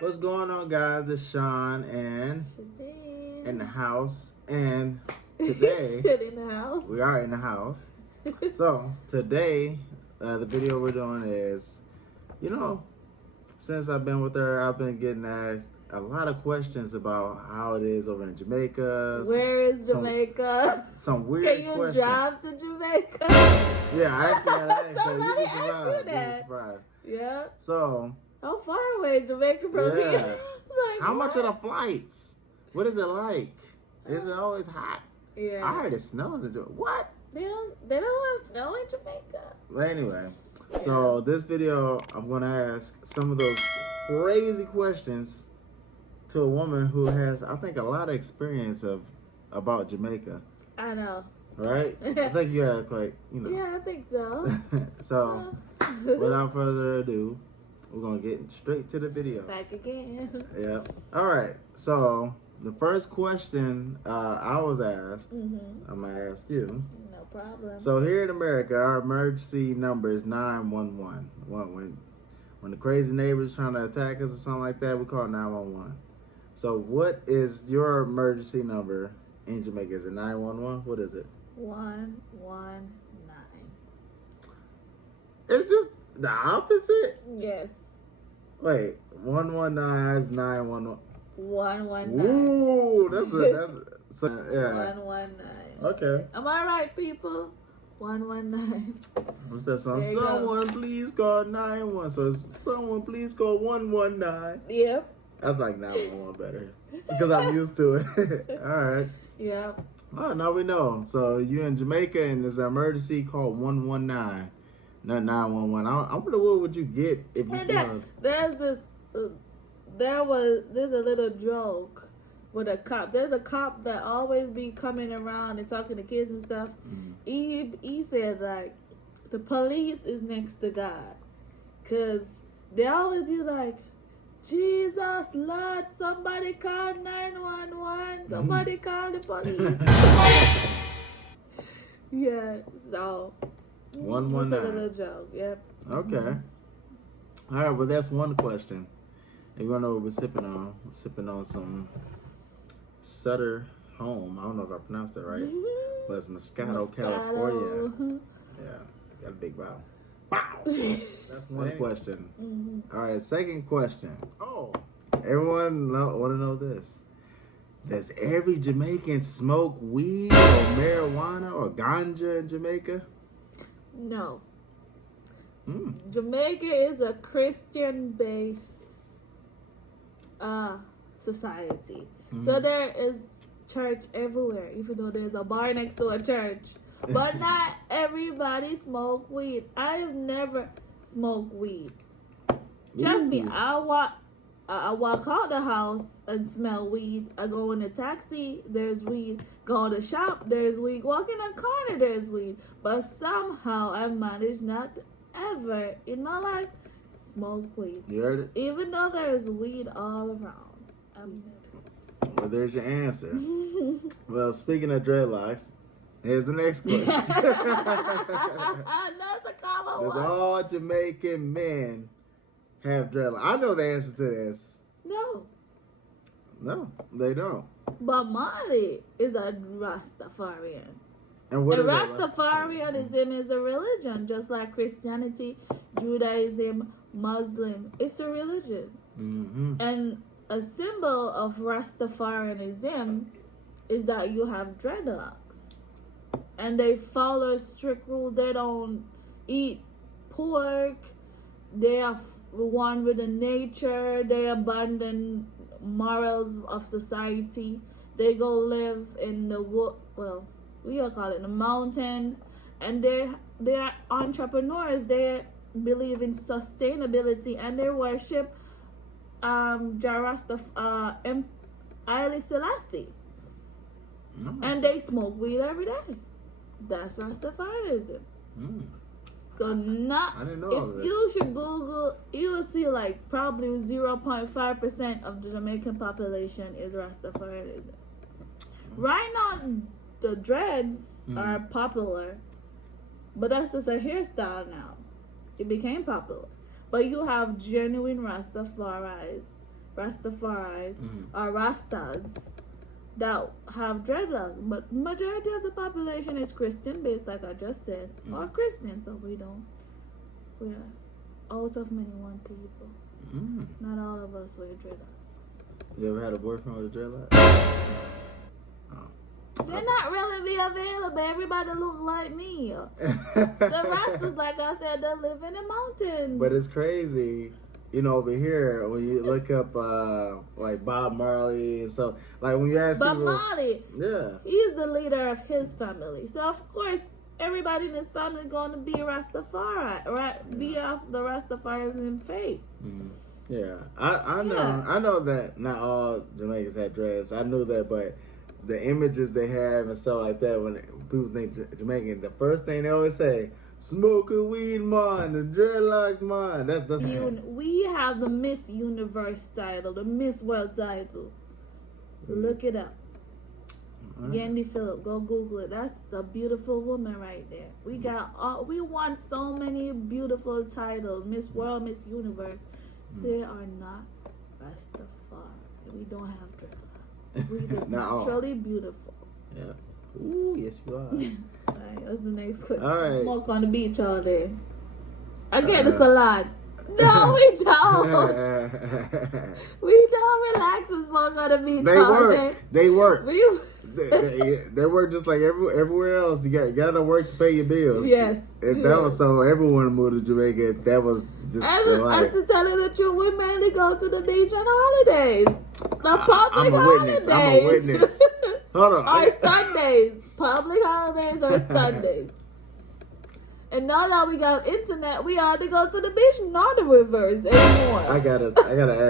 What's going on, guys? It's Sean and Shudean. in the house. And today in the house. we are in the house. So today, the video we're doing is, since I've been with her, I've been getting asked a lot of questions about how it is over in Jamaica. Where is Jamaica? Some weird Can you questions. drive to Jamaica? Yeah, I actually had asked. So you'd Somebody be asked surprised. you You'd be that. surprised. Yeah. So How far away is Jamaica from Yeah. here? Like, how much what? are the flights? What is it like? Is it always hot? Yeah. I heard it snows in Jamaica. What? They don't have snow in Jamaica. But anyway, so this video, I'm going to ask some of those crazy questions to a woman who has, I think, a lot of experience about Jamaica. I know. Right? I think you have quite, Yeah, I think so. So, without further ado, we're going to get straight to the video. Back again. Yeah. All right. So, the first question I was asked, I'm going to ask you. No problem. So, here in America, our emergency number is 911. When the crazy neighbor's trying to attack us or something like that, we call 911. So, what is your emergency number in Jamaica? Is it 911? What is it? 119. It's just the opposite? Yes. Wait, 119 is 911. 119. Ooh, that's yeah. 119. Okay. Am I right, people? 119. What's that song? There you go. Someone please call 911. So it's someone please call 119. Yep. I like 911 better because I'm used to it. All right. Yep. Oh, now we know. So you're in Jamaica and there's an emergency called 119, not 911. I wonder what would you get if you There's a little joke with a cop. There's a cop that always be coming around and talking to kids and stuff. He said like the police is next to God, cause they always be like, Jesus, Lord, somebody call 911. Somebody call the police. Yeah, so 119. That's a little joke. Yep. Okay. All right. Well, that's one question. And you want to know what we're sipping on? We're sipping on some Sutter Home. I don't know if I pronounced that right, but it's Moscato, California. Yeah, got a big bottle. Wow. That's one question. All right, second question. Oh, everyone want to know this. Does every Jamaican smoke weed or marijuana or ganja in Jamaica? No. Jamaica is a Christian-based society. So there is church everywhere, even though there's a bar next to a church. But not everybody smoke weed. I have never smoked weed. Trust me, I walk out the house and smell weed. I go in a taxi, there's weed. Go in the shop, there's weed. Walk in a corner, there's weed. But somehow I managed not to ever in my life smoke weed. You heard it? Even though there's weed all around. Well, there's your answer. Well, speaking of dreadlocks, here's the next question. That's a common Does one. all Jamaican men have dreadlocks? I know the answer to this. No. No, they don't. But Molly is a Rastafarian. And what And is Rastafarianism is a religion, just like Christianity, Judaism, Muslim. It's a religion. And a symbol of Rastafarianism is that you have dreadlocks. And they follow strict rules. They don't eat pork. They are one with the nature. They abandon morals of society. They go live in the the mountains, and they are entrepreneurs. They believe in sustainability, and they worship Haile Selassie. And they smoke weed every day. That's Rastafarianism. So I didn't know all if this. you should Google, you will see like probably 0.5% of the Jamaican population is Rastafarianism. Right now, the dreads are popular, but that's just a hairstyle now. It became popular. But you have genuine Rastafaris Rastafaris or Rastas that have dreadlocks, but majority of the population is Christian based, like I just said, or Christian. So we're out of many one people. Not all of us wear dreadlocks. You ever had a boyfriend with a dreadlock? They're not really available. Everybody look like me. The Rastas, like I said, they live in the mountains. But it's crazy. You know, over here, when you look up, like, Bob Marley and stuff, like, when you ask Bob people... Marley, yeah. he's the leader of his family. So, of course, everybody in his family is going to be Rastafari, right? Yeah. Be of the Rastafarian faith. Yeah. I know that not all Jamaicans have dreads. I knew that, but the images they have and stuff like that, when people think Jamaican, the first thing they always say... Smoking weed, man. The dreadlock, man. That's we have the Miss Universe title, the Miss World title. Look it up. Yandy Phillip, go Google it. That's the beautiful woman right there. We want so many beautiful titles. Miss World, Miss Universe. They are not Rastafari. We don't have dreadlocks. We just naturally beautiful. Yeah. Ooh, yes you are. Alright, what's the next question? All right. Smoke on the beach all day. I get the salad. No, we don't. We don't relax and smoke on the beach all day. They work. They work just like everywhere else. You gotta work to pay your bills. Yes. If that was so everyone moved to Jamaica, that was just and to tell you the truth, we mainly go to the beach on holidays. The public holidays. I'm a witness. Hold on. Or Sundays. Public holidays or Sundays. And now that we got internet, we ought to go to the beach, not the reverse anymore. I gotta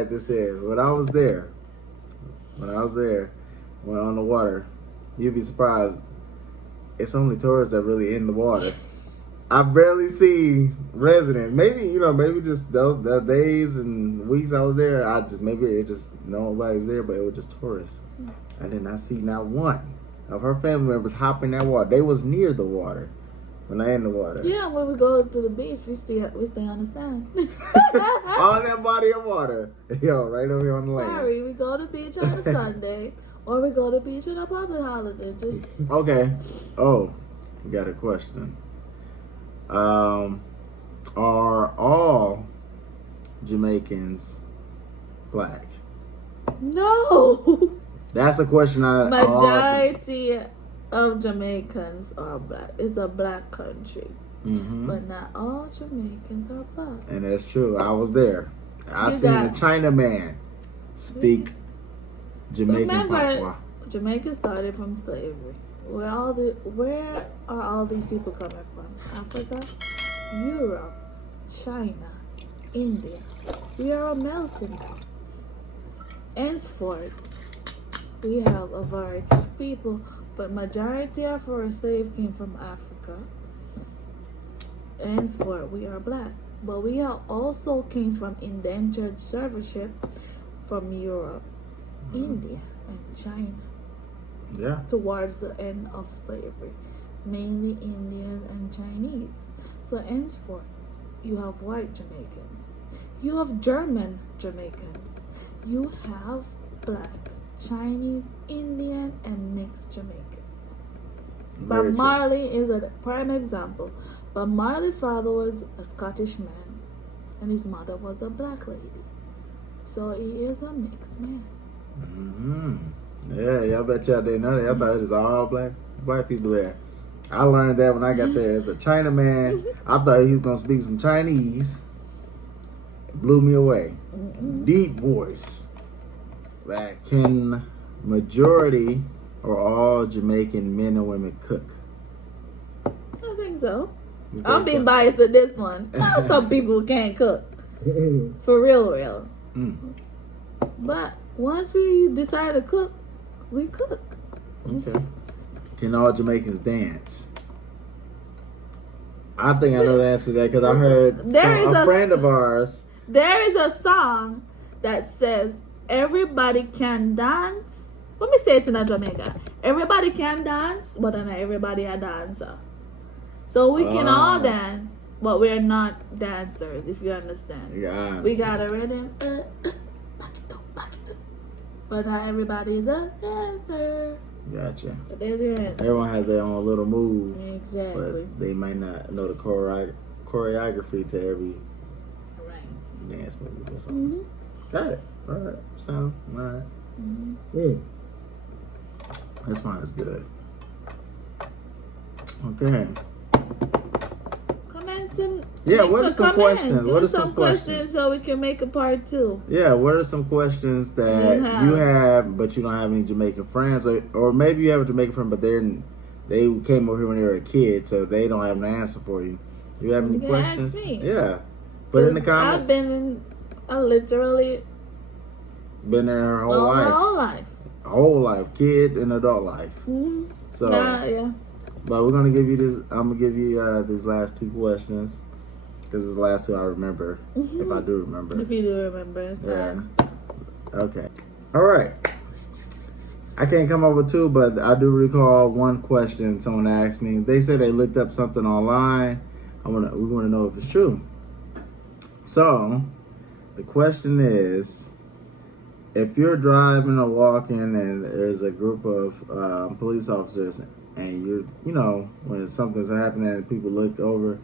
add this in. When I was there, went on the water, you'd be surprised. It's only tourists that really in the water. I barely see residents. Maybe just those days and weeks I was there. Nobody's there, but it was just tourists. I did not see not one of her family members hopping that water. They was near the water when I in the water. Yeah, when we go to the beach, we stay on the sand. On that body of water, right over here on the land. Sorry, we go to the beach on a Sunday, or we go to the beach on a public holiday. Just okay. Oh, got a question. Are all Jamaicans black? No. That's a question Majority of Jamaicans are black. It's a black country. But not all Jamaicans are black. And that's true. I was there. I've seen a Chinaman speak Jamaican patois. Jamaica started from slavery. Where are all these people coming from? Africa, Europe, China, India. We are a melting pot. Henceforth, we have a variety of people, but majority of our slaves came from Africa. Henceforth, we are black. But we have also came from indentured servitude from Europe, India, and China. Yeah. Towards the end of slavery, mainly Indians and Chinese. So henceforth, you have white Jamaicans, you have German Jamaicans, you have black, Chinese, Indian, and mixed Jamaicans. Bob Marley is a prime example. Bob Marley's father was a Scottish man, and his mother was a black lady. So he is a mixed man. Yeah, y'all bet y'all didn't know that. I thought it was all black people there. I learned that when I got there. As a Chinaman, I thought he was going to speak some Chinese. It blew me away. Deep voice. Can majority or all Jamaican men and women cook? I think so. I'm being biased at this one. I tell people who can't cook. For real. But once we decide to cook, we cook. Okay. Can all Jamaicans dance? I think I know the answer to that because I heard a friend of ours. There is a song that says everybody can dance. Let me say it in Jamaica. Everybody can dance, but not everybody a dancer. So we can all dance, but we're not dancers, if you understand. Yeah. We got a rhythm. Back But not everybody's a dancer. Gotcha. But there's your answer. Everyone has their own little move. Exactly. But they might not know the choreography to every Right. dance move or something. Got it. All right. Sound all right. This one is good. Okay. Comments and Yeah, what are some questions? What are some questions so we can make a part 2? Yeah, what are some questions that you have but you don't have any Jamaican friends, or maybe you have a Jamaican friend but they came over here when they were a kid, so they don't have an answer for you. Do you have any questions? Ask me. Yeah, put it in the comments. I literally been there her whole life. My whole life. Whole life, kid and adult life. So yeah. But we're gonna give you this. I'm gonna give you these last 2 questions because it's the last 2 I remember, if I do remember. If you do remember, it's fine. Okay. All right. I can't come up with 2, but I do recall one question someone asked me. They said they looked up something online. We want to know if it's true. So the question is, if you're driving or walking and there's a group of police officers and when something's happening and people look over,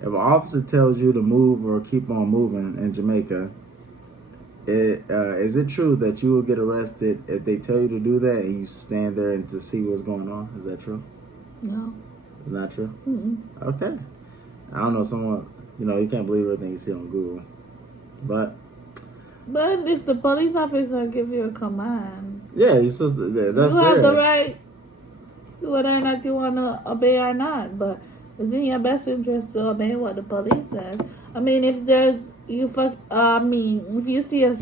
if an officer tells you to move or keep on moving in Jamaica, is it true that you will get arrested if they tell you to do that and you stand there and to see what's going on? Is that true? No. It's not true? Okay. I don't know, someone, you can't believe everything you see on Google. But if the police officer give you a command, yeah, you're supposed to, that's you have the right to whether or not you want to obey or not. But it's in your best interest to obey what the police says. I mean, if if you see a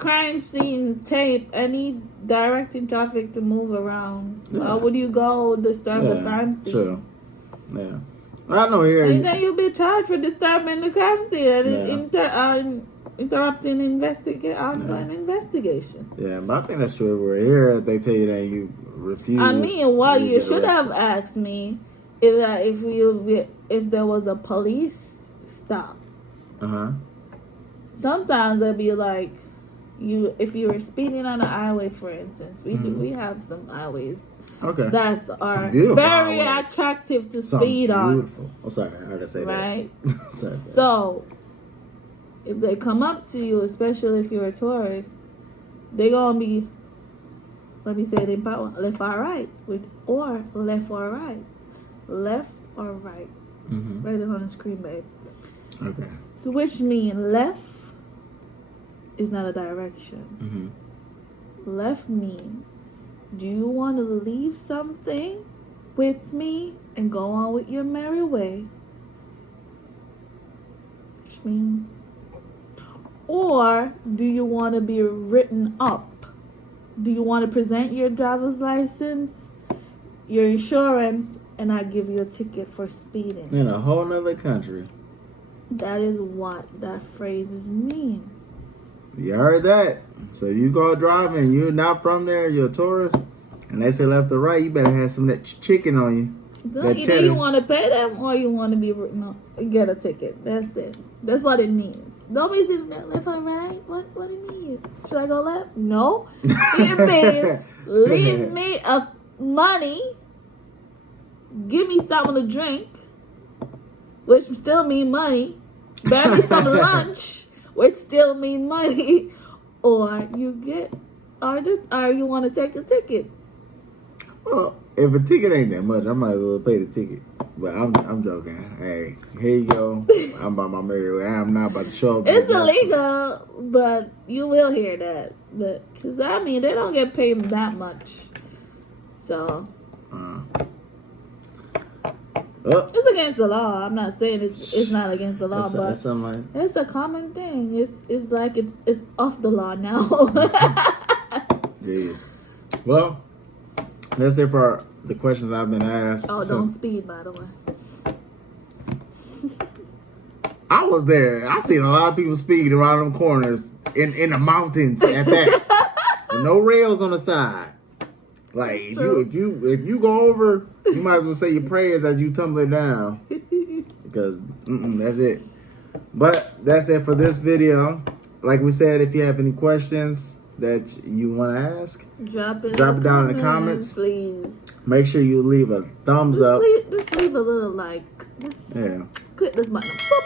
crime scene tape and he directing traffic to move around, why would you go disturb the crime scene? True. Yeah. I know here. And then you'll be charged for disturbing the crime scene and interrupting ongoing investigation. Yeah, but I think that's true everywhere. Here, they tell you that you refuse. I mean, you should have asked me if there was a police stop. Sometimes they'd be like, if you were speeding on a highway, for instance, we have some highways. Okay. That are very attractive to speed on. Beautiful. Oh, sorry, I gotta say right? that. Sorry. So, if they come up to you, especially if you're a tourist, they gonna be, let me say it in power, left or right, or left or right, left or right. Write it on the screen, babe. Okay. So, which means left is not a direction. Left means, do you want to leave something with me and go on with your merry way? Which means, or do you want to be written up? Do you want to present your driver's license, your insurance, and I give you a ticket for speeding? In a whole nother country. That is what that phrases mean. You heard that? So you go driving, you're not from there, you're a tourist, and they say left or right, you better have some of that chicken on you. So either you want to pay them or you want to be get a ticket. That's it. That's what it means. Don't be sitting there left or right. What do you mean? Should I go left? No. It means leave me money, give me something to drink, which still mean money. Buy me some lunch, which still mean money, or you want to take a ticket. Well, if a ticket ain't that much, I might as well pay the ticket. But I'm joking. Hey, here you go. I'm about my merry way. I'm not about to show up. It's illegal, but you will hear that. Because, they don't get paid that much. So, it's against the law. I'm not saying it's not against the law, but it's a common thing. It's like it's off the law now. Yeah. Well, that's it for the questions I've been asked. Oh, don't speed, by the way. I was there. I seen a lot of people speeding around them corners in the mountains at that. With no rails on the side. Like if you go over, you might as well say your prayers as you tumble it down. Because that's it. But that's it for this video. Like we said, if you have any questions, that you want to ask. Drop it down in the comments, please. Make sure you leave a thumbs up. Just leave a little like. Just click this button. Boop.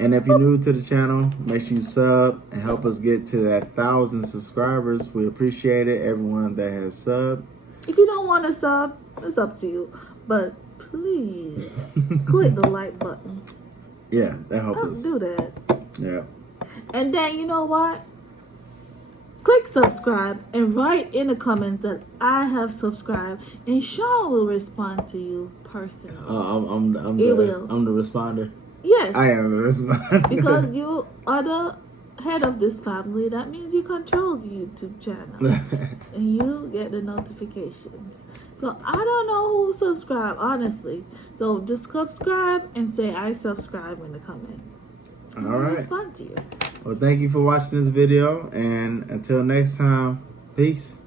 And if you're new to the channel, make sure you sub and help us get to that 1,000 subscribers. We appreciate it. Everyone that has subbed. If you don't want to sub, it's up to you. But please click the like button. Yeah, that helps us. Do that. Yeah. And then you know what? Click subscribe and write in the comments that I have subscribed, and Sean will respond to you personally. I'm the responder. Yes. I am the responder. Because you are the head of this family. That means you control the YouTube channel. And you get the notifications. So I don't know who subscribed, honestly. So just subscribe and say I subscribe in the comments. All right. Respond to you. Well, thank you for watching this video. And until next time, peace.